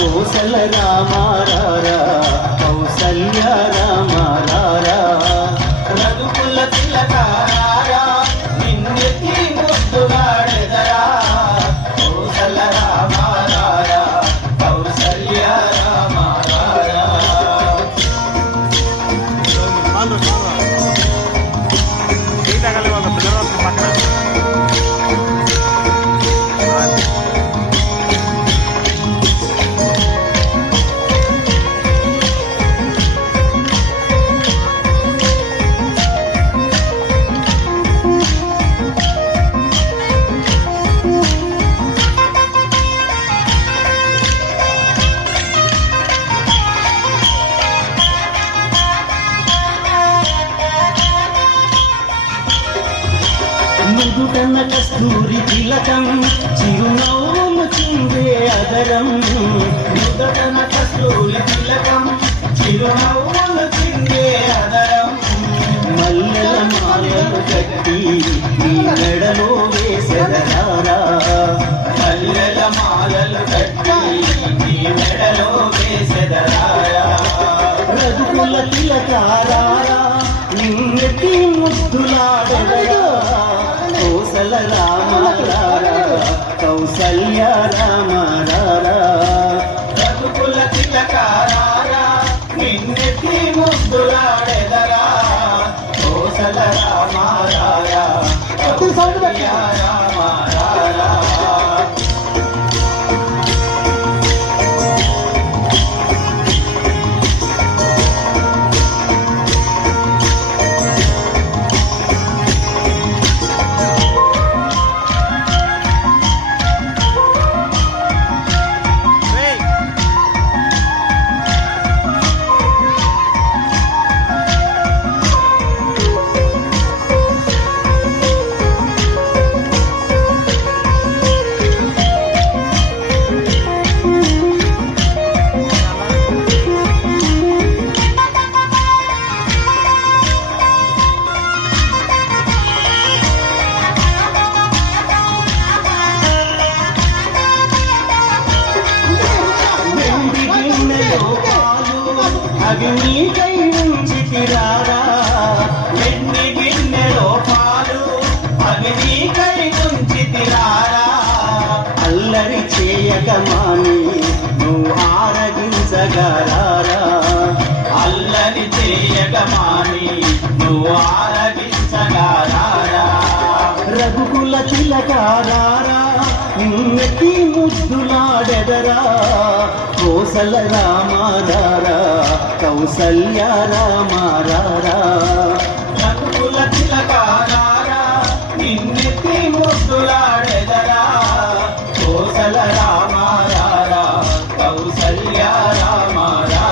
కోసల రామారా కౌసల్య రామారా రఘుకుల తిలకారా నిన్నెత్తి ముద్దులాడెదరా కోసల రామారా కౌసల్య రామారా నుదుటన కస్తూరి తిలకం చిరునవ్వులు చిందే అదరం నుదుటన కస్తూరి తిలకం చిరునవ్వులు చిందే అదరం మల్లెల మాలలు కట్టి నీ మెడలో వేసెదరారా మల్లెల మాలలు కట్టి నీ మెడలో వేసెదరారా రఘుకుల తిలకారా నిన్నెత్తి ముద్దులాడెదరా కోసల రామారా కౌసల్య రామారా రఘుకుల తిలకారా నిన్నెత్తి ముద్దులాడెదరా కోసల రామారా కౌసల్య రామారా అవి నీకై ఉంచితిరారా ఎన్ని గిన్నెలో పాలు అవి నీకై ఉంచితిరారా అల్లరి చేయగమాని నువ్వు ఆరగించగరారా అల్లరి చేయగమాని నువ్వు ఆరగించగరారా రఘుకుల తిలకారా నిన్నెత్తి ముద్దులాడెదరా కోసల రామారా కౌసల్య రామారా రఘుకుల తిలకారా నిన్నెత్తి ముద్దులాడెదరా కోసల రామారా కౌసల్య రామారా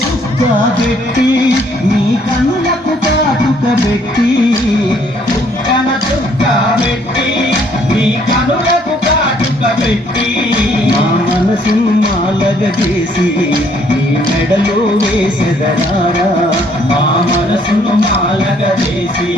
చుక్క పెట్టి నీ కన్నులకు కాటుక పెట్టి చుక్కన చుక్క పెట్టి నీ కన్నులకు కాటుక పెట్టి మా మనసును మాలగ చేసి నీ మెడలో వేసెదరారా మా మనసును మాలగ చేసి